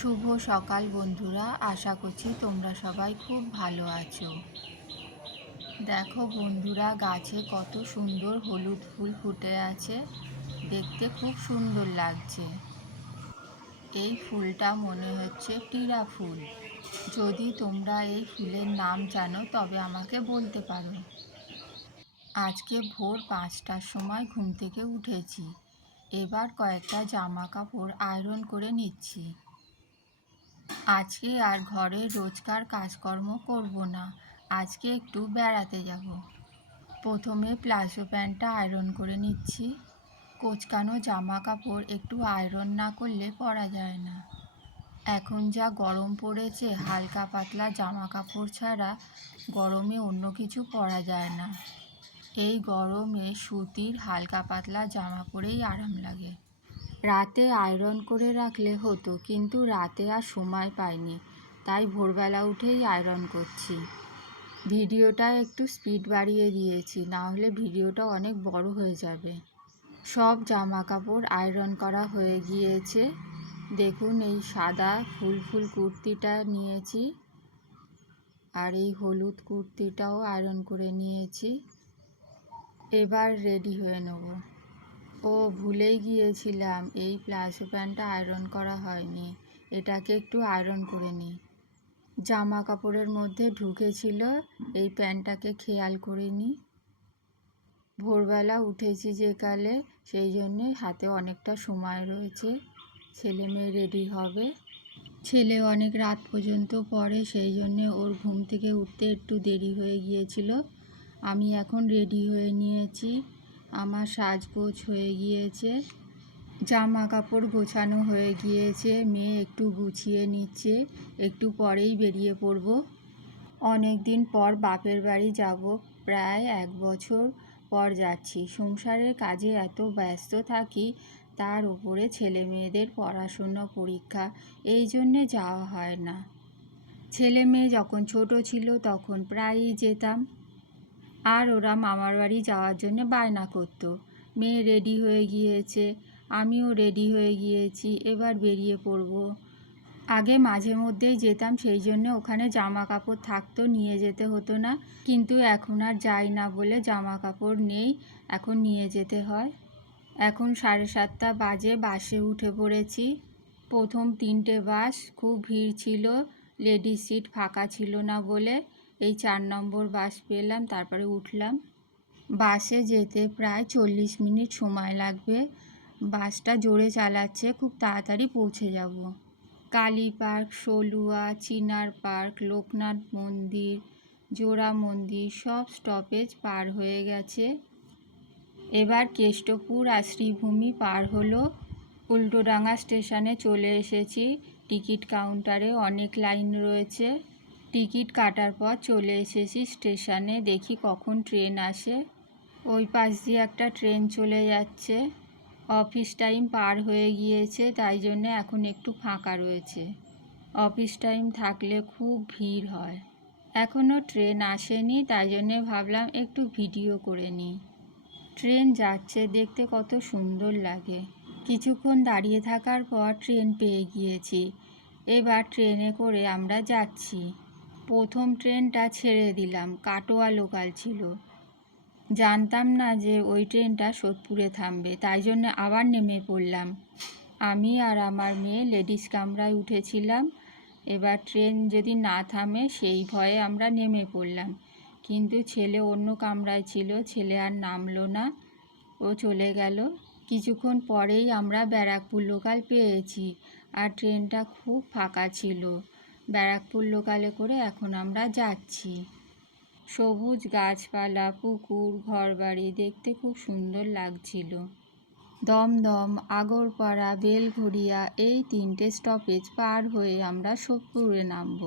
শুভ সকাল বন্ধুরা, আশা করছি তোমরা সবাই খুব ভালো আছো। দেখো বন্ধুরা, গাছে কত সুন্দর হলুদ ফুল ফুটে আছে, দেখতে খুব সুন্দর লাগছে। এই ফুলটা মনে হচ্ছে টিরা ফুল। যদি তোমরা এই ফুলের নাম জানো, তবে আমাকে বলতে পারো। আজকে ভোর পাঁচটার সময় ঘুম থেকে উঠেছি। এবার কয়েকটা জামা কাপড় আয়রন করে নিচ্ছি। আজকে আর ঘরে রোজকার কাজকর্ম করব না। আজকে একটু বেড়াতে যাব। প্রথমে প্লাজো প্যান্টটা আয়রন করে নিচ্ছি। কোচকানো জামা কাপড় একটু আয়রন না করলে পরা যায় না। এখন যা গরম পড়েছে, হালকা পাতলা জামা কাপড় ছাড়া গরমে অন্য কিছু পরা যায় না। এই গরমে সুতির হালকা পাতলা জামা পরেই আরাম লাগে। রাতে আয়রন করে রাখলে হতো, কিন্তু রাতে আর সময় পাইনি, তাই ভোরবেলা উঠেই আয়রন করছি। ভিডিওটা একটু স্পিড বাড়িয়ে দিয়েছি না হলে ভিডিওটা অনেক বড় হয়ে যাবে। সব জামা কাপড় আয়রন করা হয়ে গিয়েছে। দেখুন, এই সাদা ফুল ফুল কুর্তিটা নিয়েছি আর এই হলুদ কুর্তিটাও আয়রন করে নিয়েছি। এবার রেডি হয়ে নেব। ও ভুলেই গিয়েছিলাম, এই প্লাজো প্যান্টটা আয়রন করা হয়নি, এটাকে একটু আয়রন করে নিই জামা কাপড়ের মধ্যে ঢুকেছিল, এই প্যান্টটাকে খেয়াল করিনি ভোরবেলা উঠেছি যে কালে, সেই জন্যে হাতে অনেকটা সময় রয়েছে, ছেলে মেয়ে রেডি হবে। ছেলে অনেক রাত পর্যন্ত পড়ে, সেই জন্যে ওর ঘুম থেকে উঠতে একটু দেরি হয়ে গিয়েছিল। আমি এখন রেডি হয়ে নিয়েছি। আমার সাজগোজ হয়ে গিয়েছে জামা কাপড় গোছানো হয়ে গিয়েছে, মেয়ে একটু গুছিয়ে নিচ্ছে, একটু পরেই বেরিয়ে পড়ব। অনেক দিন পর বাপের বাড়ি যাব, প্রায় এক বছর পর যাচ্ছি। সংসারের কাজে এত ব্যস্ত থাকি, তার উপরে ছেলে মেয়েদের পড়াশুনো, পরীক্ষা, এই জন্যে যাওয়া হয় না। ছেলে মেয়ে যখন ছোট ছিল, তখন প্রায়ই যেতাম। আর ওরা মামার বাড়ি যাওয়ার জন্য বায়না করতো। মেয়ে রেডি হয়ে গিয়েছে, আমিও রেডি হয়ে গিয়েছি, এবার বেরিয়ে পড়ব। আগে মাঝে মধ্যেই যেতাম, সেই জন্য ওখানে জামা কাপড় থাকতো, নিয়ে যেতে হতো না। কিন্তু এখন আর যাই না বলে জামা কাপড় নেই, এখন নিয়ে যেতে হয়। এখন সাড়ে সাতটা বাজে, বাসে উঠে পড়েছি। প্রথম তিনটে বাস, খুব ভিড় ছিল, লেডিস সিট ফাঁকা ছিল না বলে। এই চার নম্বর বাস পেলাম, তারপরে উঠলাম। বাসে যেতে প্রায় চল্লিশ মিনিট সময় লাগবে। বাসটা জোরে চালাচ্ছে, খুব তাড়াতাড়ি পৌঁছে যাব। কালী পার্ক, সলুয়া, চিনার পার্ক, লোকনাথ মন্দির, জোড়া মন্দির সব স্টপেজ পার হয়ে গেছে। এবার কেষ্টপুর আর শ্রীভূমি পার হলো। উল্টোডাঙ্গা স্টেশনে চলে এসেছি। টিকিট কাউন্টারে অনেক লাইন রয়েছে। টিকিট কাটার পর চলে এসেছি স্টেশনে, দেখি কখন ট্রেন আসে। ওই পাশ দিয়ে একটা ট্রেন চলে যাচ্ছে। অফিস টাইম পার হয়ে গিয়েছে, তাই জন্য এখন একটু ফাঁকা রয়েছে। অফিস টাইম থাকলে খুব ভিড় হয়। এখনও ট্রেন আসেনি, তাই জন্যে ভাবলাম একটু ভিডিও করে নিই। ট্রেন যাচ্ছে দেখতে কত সুন্দর লাগে। কিছুক্ষণ দাঁড়িয়ে থাকার পর ট্রেন পেয়ে গিয়েছি। এবার ট্রেনে করে আমরা যাচ্ছি। প্রথম ট্রেনটা ছেড়ে দিলাম, কাটোয়া লোকাল ছিল। জানতাম না যে ওই ট্রেনটা সোদপুরে থামবে, তাই জন্য আবার নেমে পড়লাম। আমি আর আমার মেয়ে লেডিস কামরায় উঠেছিলাম, এবার ট্রেন যদি না থামে সেই ভয়ে আমরা নেমে পড়লাম। কিন্তু ছেলে অন্য কামরায় ছিল, ছেলে আর নামলো না, ও চলে গেল। কিছুক্ষণ পরেই আমরা ব্যারাকপুর লোকাল পেয়েছি, আর ট্রেনটা খুব ফাঁকা ছিল। ব্যারাকপুর লোকালে করে এখন আমরা যাচ্ছি। সবুজ গাছপালা, পুকুর, ঘরবাড়ি দেখতে খুব সুন্দর লাগছিল। দমদম, আগরপাড়া, বেলঘড়িয়া এই তিনটে স্টপেজ পার হয়ে আমরা সোদপুরে নামব।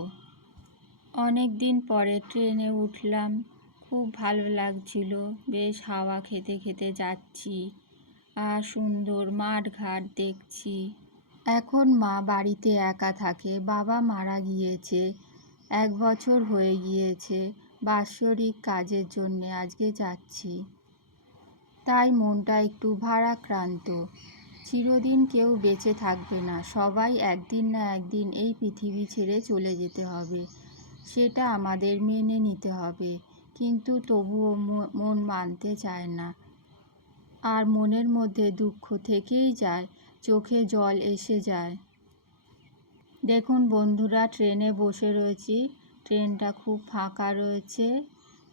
অনেক দিন পরে ট্রেনে উঠলাম, খুব ভালো লাগছিল, বেশ হাওয়া খেতে খেতে যাচ্ছি, আর সুন্দর মাঠ ঘাট দেখছি। এখন মা বাড়িতে একা থাকে, বাবা মারা গিয়েছে, এক বছর হয়ে গিয়েছে, বাৎসরিক কাজের জন্যে আজকে যাচ্ছি। তাই মনটা একটু ভারাক্রান্ত। চিরদিন কেউ বেঁচে থাকবে না, সবাই একদিন না একদিন এই পৃথিবী ছেড়ে চলে যেতে হবে, সেটা আমাদের মেনে নিতে হবে, কিন্তু তবুও মন মানতে চায় না। আর মনের মধ্যে দুঃখ থেকেই যায় চোখে জল এসে যায়। দেখুন বন্ধুরা, ট্রেনে বসে রয়েছি। ট্রেনটা খুব ফাঁকা রয়েছে।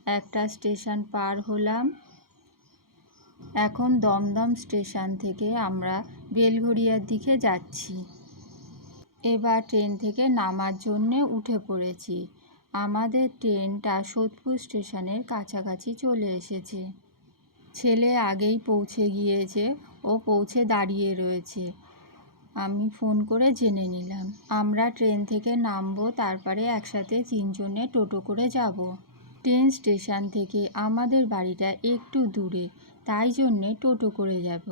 একটা স্টেশন পার হলাম। এখন দমদম স্টেশন থেকে আমরা বেলঘড়িয়ার দিকে যাচ্ছি। এবার ট্রেন থেকে নামার জন্যে উঠে পড়েছি। আমাদের ট্রেনটা সোদপুর স্টেশনের কাছাকাছি চলে এসেছে। ছেলে আগেই পৌঁছে গিয়েছে। ও পৌঁছে দাঁড়িয়ে রয়েছে। আমি ফোন করে জেনে নিলাম। আমরা ট্রেন থেকে নামবো, তারপরে একসাথে তিনজনে টোটো করে যাব। ট্রেন স্টেশন থেকে আমাদের বাড়িটা একটু দূরে, তাই জন্যে টোটো করে যাব।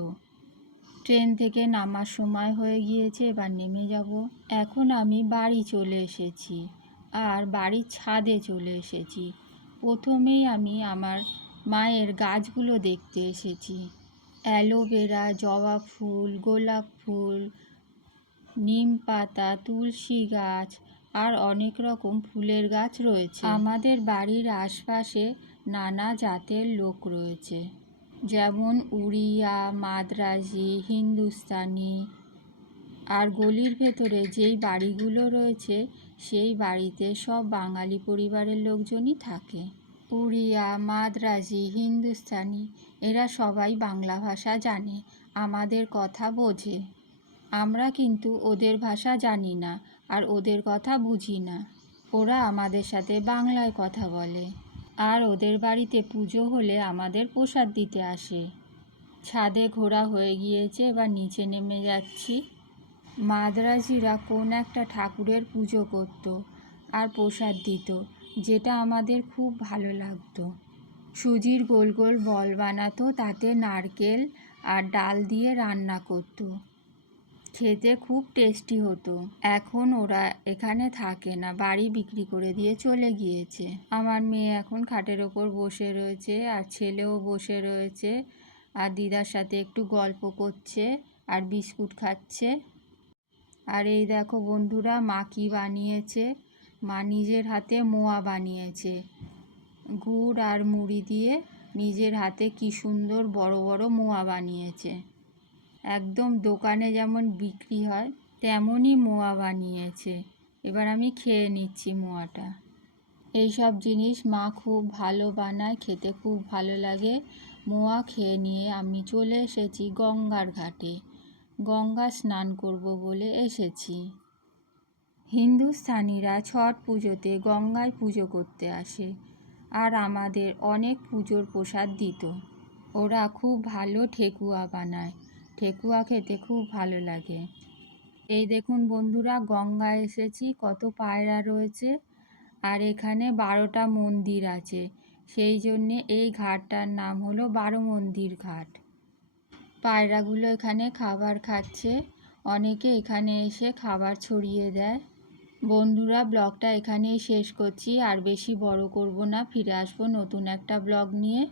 ট্রেন থেকে নামার সময় হয়ে গিয়েছে, এবার নেমে যাব। এখন আমি বাড়ি চলে এসেছি, আর বাড়ির ছাদে চলে এসেছি। প্রথমেই আমি আমার মায়ের গাছগুলো দেখতে এসেছি। অ্যালোভেরা, জবা ফুল, গোলাপ ফুল, নিম পাতা, তুলসী গাছ আর অনেক রকম ফুলের গাছ রয়েছে। আমাদের বাড়ির আশপাশে নানা জাতের লোক রয়েছে। যেমন উড়িয়া, মাদ্রাজি, হিন্দুস্তানি আর গলির ভেতরে যেই বাড়িগুলো রয়েছে, সেই বাড়িতে সব বাঙালি পরিবারের লোকজনই থাকে। উড়িয়া, মাদ্রাজি, হিন্দুস্তানি, এরা সবাই বাংলা ভাষা জানে, আমাদের কথা বোঝে। আমরা কিন্তু ওদের ভাষা জানি না আর ওদের কথা বুঝি না। ওরা আমাদের সাথে বাংলায় কথা বলে। আর ওদের বাড়িতে পুজো হলে আমাদের প্রসাদ দিতে আসে। ছাদে ঘোরা হয়ে গিয়েছে, এবার নিচে নেমে যাচ্ছি। মাদ্রাজিরা কোন একটা ঠাকুরের পুজো করত আর প্রসাদ দিত। যেটা আমাদের খুব ভালো লাগতো। সুজির গোল গোল বল বানাতো, তাতে নারকেল আর ডাল দিয়ে রান্না করতো। খেতে খুব টেস্টি হতো। এখন ওরা এখানে থাকে না, বাড়ি বিক্রি করে দিয়ে চলে গিয়েছে। আমার মেয়ে এখন খাটের ওপর বসে রয়েছে আর ছেলেও বসে রয়েছে আর দিদার সাথে একটু গল্প করছে আর বিস্কুট খাচ্ছে। আর এই দেখো বন্ধুরা, মা কী বানিয়েছে। মা নিজের হাতে মোয়া বানিয়েছে। গুড় আর মুড়ি দিয়ে নিজের হাতে কি সুন্দর বড় বড় মোয়া বানিয়েছে। একদম দোকানে যেমন বিক্রি হয়, তেমনই মোয়া বানিয়েছে। এবার আমি খেয়ে নিচ্ছি মোয়াটা। এই সব জিনিস মা খুব ভালো বানায়, খেতে খুব ভালো লাগে। মোয়া খেয়ে নিয়ে আমি চলে এসেছি গঙ্গার ঘাটে। গঙ্গা স্নান করব বলে এসেছি। হিন্দুস্থানিরা ছট পুজোতে গঙ্গায় পুজো করতে আসে আর আমাদের অনেক পুজোর প্রসাদ দিত। ওরা খুব ভালো ঠেকুয়া বানায়। ঠেকুয়া খেতে খুব ভালো লাগে। এই দেখুন বন্ধুরা গঙ্গা এসেছি, কত পায়রা রয়েছে আর এখানে বারোটা মন্দির আছে। সেই জন্যে এই ঘাটটার নাম হলো বারো মন্দির ঘাট। পায়রাগুলো এখানে খাবার খাচ্ছে। অনেকে এখানে এসে খাবার ছড়িয়ে দেয়। বন্ধুরা, ব্লগটা এখানেই শেষ করছি। আর বেশি বড় করব না, ফিরে আসব নতুন একটা ব্লগ নিয়ে।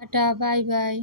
Tata, bye bye.